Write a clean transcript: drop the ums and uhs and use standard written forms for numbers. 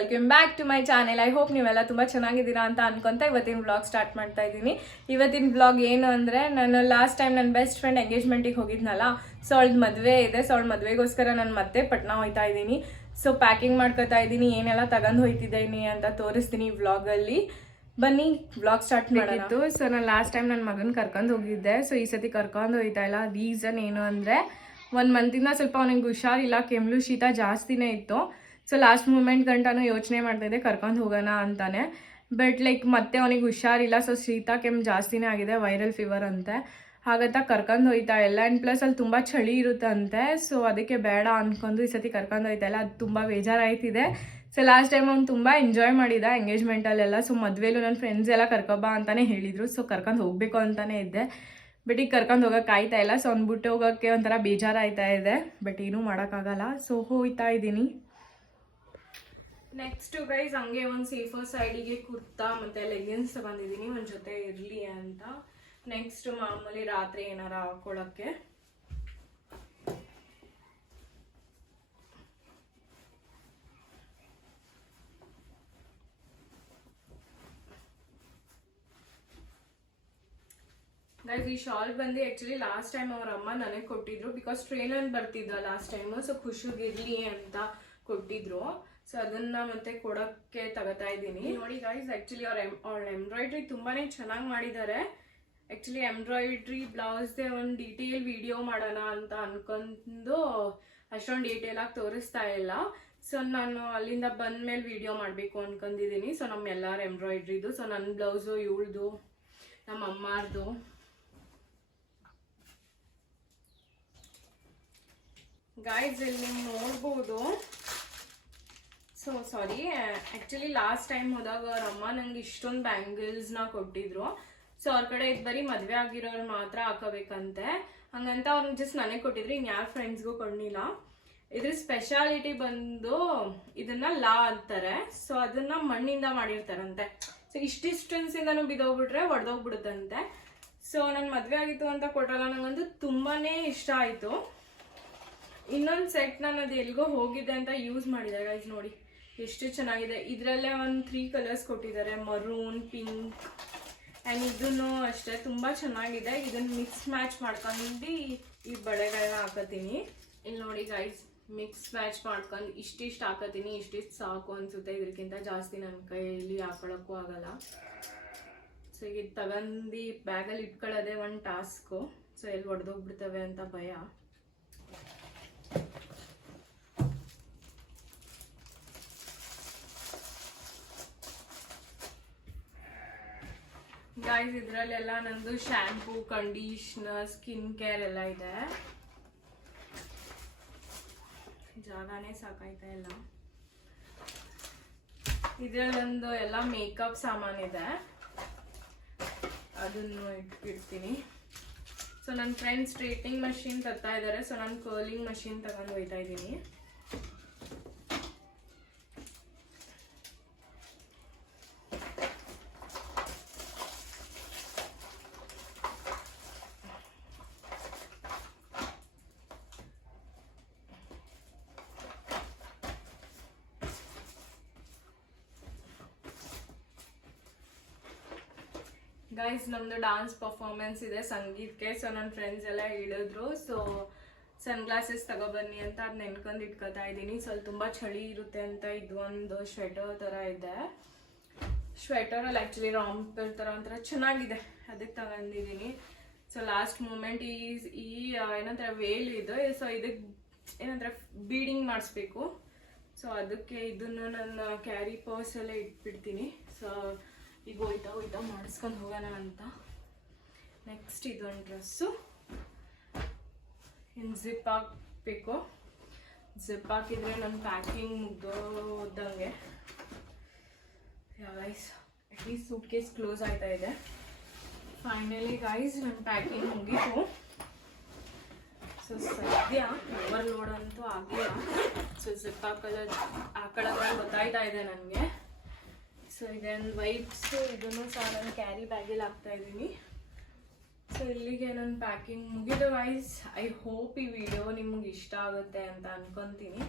Welcome back to my channel. I hope ನೀವೆಲ್ಲ ತುಂಬ ಚೆನ್ನಾಗಿದ್ದೀರಾ ಅಂತ ಅನ್ಕೊಂತ ಇವತ್ತಿನ ವ್ಲಾಗ್ ಸ್ಟಾರ್ಟ್ ಮಾಡ್ತಾ ಇದ್ದೀನಿ. ಇವತ್ತಿನ ವ್ಲಾಗ್ ಏನು ಅಂದರೆ, ನಾನು ಲಾಸ್ಟ್ ಟೈಮ್ ನನ್ನ ಬೆಸ್ಟ್ ಫ್ರೆಂಡ್ ಎಂಗೇಜ್ಮೆಂಟಿಗೆ ಹೋಗಿದ್ನಲ್ಲ, ಸೊ ಅವಳ ಮದುವೆ ಇದೆ. ಸೊ ಅವಳ ಮದುವೆಗೋಸ್ಕರ ನಾನು ಮತ್ತೆ ಪಟ್ನಾ ಹೋಗ್ತಾ ಇದ್ದೀನಿ. ಸೊ ಪ್ಯಾಕಿಂಗ್ ಮಾಡ್ಕೊತಾ ಇದ್ದೀನಿ, ಏನೆಲ್ಲ ತಗೊಂಡು ಹೋಗ್ತಿದ್ದೀನಿ ಅಂತ ತೋರಿಸ್ತೀನಿ ಈ ವ್ಲಾಗಲ್ಲಿ. ಬನ್ನಿ ವ್ಲಾಗ್ ಸ್ಟಾರ್ಟ್ ಮಾಡಿತ್ತು. ಸೊ ನಾನು ಲಾಸ್ಟ್ ಟೈಮ್ ನನ್ನ ಮಗನ ಕರ್ಕೊಂಡು ಹೋಗಿದ್ದೆ. ಸೊ ಈ ಸತಿ ಕರ್ಕೊಂಡು ಹೋಗ್ತಾ ಇಲ್ಲ. ರೀಸನ್ ಏನು ಅಂದರೆ, 1 ಮಂತಿಂದ ಸ್ವಲ್ಪ ಅವನಿಗೆ ಹುಷಾರಿಲ್ಲ, ಕೆಮ್ಮು ಶೀತ ಜಾಸ್ತಿನೇ ಇತ್ತು. ಸೊ ಲಾಸ್ಟ್ ಮೂಮೆಂಟ್ ಗಂಟನೂ ಯೋಚನೆ ಮಾಡ್ತಾಯಿದ್ದೆ ಕರ್ಕೊಂಡು ಹೋಗೋಣ ಅಂತಾನೆ. ಬಟ್ ಲೈಕ್ ಮತ್ತೆ ಅವನಿಗೆ ಹುಷಾರಿಲ್ಲ. ಸೊ ಶೀತ ಕೆಮ್ಮು ಜಾಸ್ತಿನೇ ಆಗಿದೆ, ವೈರಲ್ ಫೀವರ್ ಅಂತೆ. ಹಾಗಂತ ಕರ್ಕೊಂಡು ಹೋಗ್ತಾ ಇಲ್ಲ. ಆ್ಯಂಡ್ ಪ್ಲಸ್ ಅಲ್ಲಿ ತುಂಬ ಚಳಿ ಇರುತ್ತಂತೆ. ಸೊ ಅದಕ್ಕೆ ಬೇಡ ಅಂದ್ಕೊಂಡು ಈ ಸತಿ ಕರ್ಕೊಂಡು ಹೋಗ್ತಾ ಇಲ್ಲ. ಅದು ತುಂಬ ಬೇಜಾರಾಯ್ತಿದೆ. ಸೊ ಲಾಸ್ಟ್ ಟೈಮ್ ಅವ್ನು ತುಂಬ ಎಂಜಾಯ್ ಮಾಡಿದ ಎಂಗೇಜ್ಮೆಂಟಲ್ಲೆಲ್ಲ. ಸೊ ಮದುವೆಲೂ ನನ್ನ ಫ್ರೆಂಡ್ಸ್ ಎಲ್ಲ ಕರ್ಕೊಬಾ ಅಂತಲೇ ಹೇಳಿದರು. ಸೊ ಕರ್ಕೊಂಡು ಹೋಗಬೇಕು ಅಂತಲೇ ಇದ್ದೆ. ಬಟ್ ಈಗ ಕರ್ಕೊಂಡು ಹೋಗೋಕೆ ಆಯ್ತಾ ಇಲ್ಲ. ಸೊ ಅಂದ್ಬಿಟ್ಟು ಹೋಗೋಕ್ಕೆ ಒಂಥರ ಬೇಜಾರಾಯ್ತಾ ಇದೆ. ಬಟ್ ಏನೂ ಮಾಡೋಕ್ಕಾಗಲ್ಲ. ಸೊ ಹೋಗ್ತಾ ಇದ್ದೀನಿ. ನೆಕ್ಸ್ಟ್ ಗೈಸ್, ಹಂಗೆ ಒಂದು ಸೇಫರ್ ಸೈಡಿಗೆ ಕುರ್ತಾ ಮತ್ತು ಲೆಗಿನ್ಸ್ ತಗೊಂಡಿದ್ದೀನಿ, ಒಂದು ಜೊತೆ ಇರಲಿ ಅಂತ. ನೆಕ್ಸ್ಟ್ ಮಾಮೂಲಿ ರಾತ್ರಿ ಏನಾರ ಹಾಕೊಳ್ಳೋಕ್ಕೆ. ಗೈಸ್ ಈ ಶಾಲ್ ಬಂದು ಆ್ಯಕ್ಚುಲಿ ಲಾಸ್ಟ್ ಟೈಮ್ ಅವ್ರ ಅಮ್ಮ ನನಗೆ ಕೊಟ್ಟಿದ್ರು. ಬಿಕಾಸ್ ಟ್ರೈನಲ್ಲಿ ಬರ್ತಿದ್ದ ಲಾಸ್ಟ್ ಟೈಮು. ಸೊ ಖುಷಿಗಿರಲಿ ಅಂತ ಕೊಟ್ಟಿದ್ರು. ಸೊ ಅದನ್ನ ಮತ್ತೆ ಕೊಡೋಕ್ಕೆ ತಗೋತಾ ಇದ್ದೀನಿ. ನೋಡಿ ಗೈಸ್, ಆ್ಯಕ್ಚುಲಿ ಅವ್ರ ಎಂಬ್ರಾಯ್ಡ್ರಿ ತುಂಬಾ ಚೆನ್ನಾಗಿ ಮಾಡಿದ್ದಾರೆ. ಆ್ಯಕ್ಚುಲಿ ಎಂಬ್ರಾಯ್ಡ್ರಿ ಬ್ಲೌಸ್ದೇ ಒಂದು ಡೀಟೇಲ್ ವಿಡಿಯೋ ಮಾಡೋಣ ಅಂತ ಅನ್ಕೊಂಡು ಅಷ್ಟೊಂದು ಡೀಟೇಲಾಗಿ ತೋರಿಸ್ತಾ ಇಲ್ಲ. ಸೊ ನಾನು ಅಲ್ಲಿಂದ ಬಂದ ಮೇಲೆ ವಿಡಿಯೋ ಮಾಡಬೇಕು ಅನ್ಕೊಂಡಿದ್ದೀನಿ. ಸೊ ನಮ್ಮ ಎಲ್ಲರ ಎಂಬ್ರಾಯ್ಡ್ರಿದು. ಸೊ ನನ್ನ ಬ್ಲೌಸು, ಇವಳ್ದು, ನಮ್ಮ ಅಮ್ಮಾರ್ದು. ಗೈಸ್ ಇಲ್ಲಿ ನೀವು ನೋಡ್ಬೋದು. So sorry, actually last time ಹೋದಾಗ ಅವ್ರ ಅಮ್ಮ ನಂಗೆ ಇಷ್ಟೊಂದು ಬ್ಯಾಂಗಲ್ಸ್ನ ಕೊಟ್ಟಿದ್ರು. ಸೊ ಅವ್ರ ಕಡೆ ಇದು ಬರೀ ಮದುವೆ ಆಗಿರೋರು ಮಾತ್ರ ಹಾಕೋಬೇಕಂತೆ. ಹಂಗಂತ ಅವ್ರಿಗೆ ಜಸ್ಟ್ ನನಗೆ ಕೊಟ್ಟಿದ್ರು, ಇನ್ಯಾರ ಫ್ರೆಂಡ್ಸ್ಗೂ ಕೊಡಲಿಲ್ಲ. ಇದ್ರ ಸ್ಪೆಷಾಲಿಟಿ ಬಂದು ಇದನ್ನ ಲಾ ಅಂತಾರೆ. ಸೊ ಅದನ್ನ ಮಣ್ಣಿಂದ ಮಾಡಿರ್ತಾರಂತೆ. ಸೊ ಇಷ್ಟಿಸ್ಟೆನ್ಸಿಂದನೂ ಬಿದ್ದೋಗ್ಬಿಟ್ರೆ ಒಡೆದೋಗ್ಬಿಡುತ್ತಂತೆ. ಸೊ ನನ್ನ ಮದುವೆ ಆಗಿತ್ತು ಅಂತ ಕೊಟ್ಟಲ್ಲ, ನಂಗಂತೂ ತುಂಬಾನೇ ಇಷ್ಟ ಆಯಿತು. ಇನ್ನೊಂದು ಸೆಟ್ ನಾನು ಅದು ಎಲ್ಗೋ ಹೋಗಿದೆ ಅಂತ ಯೂಸ್ ಮಾಡಿದೆ ಗೈಸ್. ನೋಡಿ ಎಷ್ಟು ಚೆನ್ನಾಗಿದೆ. ಇದರಲ್ಲೇ ಒಂದು 3 ಕಲರ್ಸ್ ಕೊಟ್ಟಿದ್ದಾರೆ, ಮರೂನ್, ಪಿಂಕ್ ಆ್ಯಂಡ್ ಇದನ್ನು ಅಷ್ಟೇ ತುಂಬ ಚೆನ್ನಾಗಿದೆ. ಇದನ್ನು ಮಿಕ್ಸ್ ಮ್ಯಾಚ್ ಮಾಡ್ಕೊಂಡು ಈ ಬಳೆಗಳನ್ನ ಹಾಕೋತೀನಿ. ಇಲ್ಲಿ ನೋಡಿ ಗೈಸ್, ಮಿಕ್ಸ್ ಮ್ಯಾಚ್ ಮಾಡ್ಕೊಂಡು ಇಷ್ಟಿಷ್ಟು ಹಾಕೋತೀನಿ. ಇಷ್ಟಿಷ್ಟು ಸಾಕು ಅನಿಸುತ್ತೆ, ಇದಕ್ಕಿಂತ ಜಾಸ್ತಿ ನನ್ನ ಕೈಯಲ್ಲಿ ಹಾಕೊಳ್ಳೋಕ್ಕೂ ಆಗಲ್ಲ. ಸೊ ಈಗ ಇದು ತಗೊಂಡು ಬ್ಯಾಗಲ್ಲಿ ಇಟ್ಕೊಳ್ಳೋದೇ ಒಂದು ಟಾಸ್ಕು. ಸೊ ಎಲ್ಲಿ ಹೊಡೆದೋಗ್ಬಿಡ್ತವೆ ಅಂತ ಭಯ. ಗೈಸ್ ಇದರಲ್ಲೆಲ್ಲ ನಂದು ಶ್ಯಾಂಪೂ, ಕಂಡೀಷ್ನರ್, ಸ್ಕಿನ್ ಕೇರ್ ಎಲ್ಲ ಇದೆ. ಜಾಗನೇ ಸಾಕಾಯ್ತಾ ಇಲ್ಲ. ಇದರಲ್ಲೊಂದು ಎಲ್ಲ ಮೇಕಪ್ ಸಾಮಾನಿದೆ, ಅದನ್ನು ಇಟ್ಬಿಡ್ತೀನಿ. ಸೊ ನನ್ನ ಫ್ರೆಂಡ್ ಸ್ಟ್ರೇಟ್ನಿಂಗ್ ಮಷೀನ್ ತರ್ತಾ ಇದ್ದಾರೆ. ಸೊ ನಾನು ಕರ್ಲಿಂಗ್ ಮಷೀನ್ ತಗೊಂಡು ಹೋಗ್ತಾ ಇದ್ದೀನಿ. ಗೈಸ್ ನಮ್ಮದು ಡಾನ್ಸ್ ಪರ್ಫಾರ್ಮೆನ್ಸ್ ಇದೆ ಸಂಗೀತಕ್ಕೆ. ಸೊ ನನ್ನ ಫ್ರೆಂಡ್ಸ್ ಎಲ್ಲ ಹೇಳಿದ್ರು, ಸೊ ಸನ್ ಗ್ಲಾಸಸ್ ತಗೊಬನ್ನಿ ಅಂತ ಅದು ನೆನ್ಕೊಂಡು ಇಟ್ಕೊತಾ ಇದ್ದೀನಿ. ಸೊ ಅಲ್ಲಿ ತುಂಬ ಚಳಿ ಇರುತ್ತೆ ಅಂತ ಇದು ಒಂದು ಸ್ವೆಟರ್ ಥರ ಇದೆ. ಸ್ವೆಟರಲ್ಲಿ ಆ್ಯಕ್ಚುಲಿ ರಾಂಪರ್ ಥರ ಒಂಥರ ಚೆನ್ನಾಗಿದೆ, ಅದಕ್ಕೆ ತಗೊಂಡಿದ್ದೀನಿ. ಸೊ ಲಾಸ್ಟ್ ಮೂಮೆಂಟ್ ಈ ಏನಂತಾರೆ ವೇಲ್ ಇದು. ಸೊ ಇದಕ್ಕೆ ಏನಂತಾರೆ ಬೀಡಿಂಗ್ ಮಾಡಿಸ್ಬೇಕು. ಸೊ ಅದಕ್ಕೆ ಇದನ್ನು ನನ್ನ ಕ್ಯಾರಿ ಪರ್ಸಲ್ಲೇ ಇಟ್ಬಿಡ್ತೀನಿ. ಸೊ ಈಗ ಹೋಯ್ತಾ ಮಾಡಿಸ್ಕೊಂಡು ಹೋಗೋಣ ಅಂತ. ನೆಕ್ಸ್ಟ್ ಇದೊಂದು ಡ್ರೆಸ್ಸು ಇನ್ನು ಜಿಪ್ ಹಾಕಬೇಕು. ಜಿಪ್ ಹಾಕಿದರೆ ನನ್ನ ಪ್ಯಾಕಿಂಗ್ ಮುಗ್ದೋದಂಗೆ. Guys at least suitcase close ಆಗ್ತಾ ಇದೆ. ಫೈನಲಿ ಗೈಸ್ ನನ್ನ ಪ್ಯಾಕಿಂಗ್ ಮುಗೀತು. ಸೊ ಸದ್ಯ ಓವರ್ಲೋಡ್ ಅಂತೂ ಆಗಿಲ್ಲ. ಸೊ ಜಿಪ್ ಹಾಕೊಳ್ಳೋದ್ರಲ್ಲಿ ಗೊತ್ತಾಯ್ತಾ ಇದೆ ನನಗೆ. ಸೊ ಇದೊಂದು ವೈಪ್ಸು, ಇದನ್ನು ಸಹ ನಾನು ಕ್ಯಾರಿ ಬ್ಯಾಗಲ್ಲಿ ಹಾಕ್ತಾ ಇದ್ದೀನಿ. ಸೊ ಇಲ್ಲಿಗೆ ನನ್ನ ಪ್ಯಾಕಿಂಗ್ ಮುಗಿದು ಗೈಸ್. ಐ ಹೋಪ್ ಈ ವಿಡಿಯೋ ನಿಮಗೆ ಇಷ್ಟ ಆಗುತ್ತೆ ಅಂತ ಅನ್ಕೊತೀನಿ.